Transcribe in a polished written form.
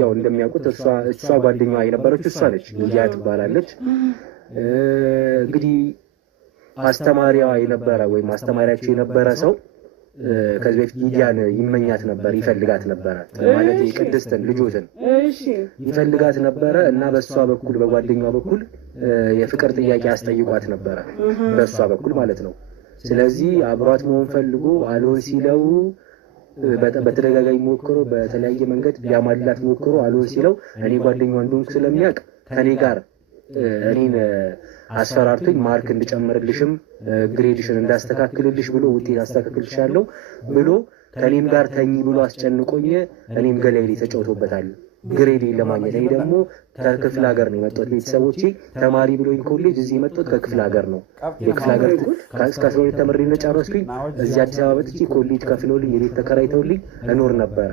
ያው እንደሚያውቁት እሷ ጓደኛዋ የነበረችው እሷ ነች። ሊዲያ ትባላለች። እንግዲህ አስተማሪዋ የነበረ ወይም አስተማሪያቸው የነበረ ሰው ከዚህ በፊት ሊዲያን ይመኛት ነበር፣ ይፈልጋት ነበር ማለት የቅድስትን ልጆትን ይፈልጋት ነበር እና በሷ በኩል በጓደኛዋ በኩል የፍቅር ጥያቄ አስጠይቋት ነበር፣ በሷ በኩል ማለት ነው። ስለዚህ አብሯት መሆን ፈልጎ አልሆን ሲለው በተደጋጋሚ ሞክሮ በተለያየ መንገድ ሊያማልላት ሞክሮ አልሆን ሲለው እኔ ጓደኛዋ እንደሆንኩ ስለሚያውቅ ከኔ ጋር እኔን አስፈራርቶኝ ማርክ እንድጨምርልሽም ግሬድሽን እንዳስተካክልልሽ ብሎ ውጤት አስተካክልልሻለሁ ብሎ ከኔም ጋር ተኝ ብሎ አስጨንቆኝ እኔም ገላይ ላይ ተጫውቶበታል ግሬድ ለማግኘት። እኔ ደግሞ ከክፍለ ሀገር ነው የመጣሁት። ቤተሰቦቼ ተማሪ ብሎኝ ኮሌጅ እዚህ የመጣሁት ከክፍለ ሀገር ነው። የክፍለ ሀገር እስከ 12 ተመሬ ነው ጨረስኩኝ። እዚህ አዲስ አበባ መጥቼ ኮሌጅ ከፍለውልኝ የቤት ተከራይተውልኝ እኖር ነበረ።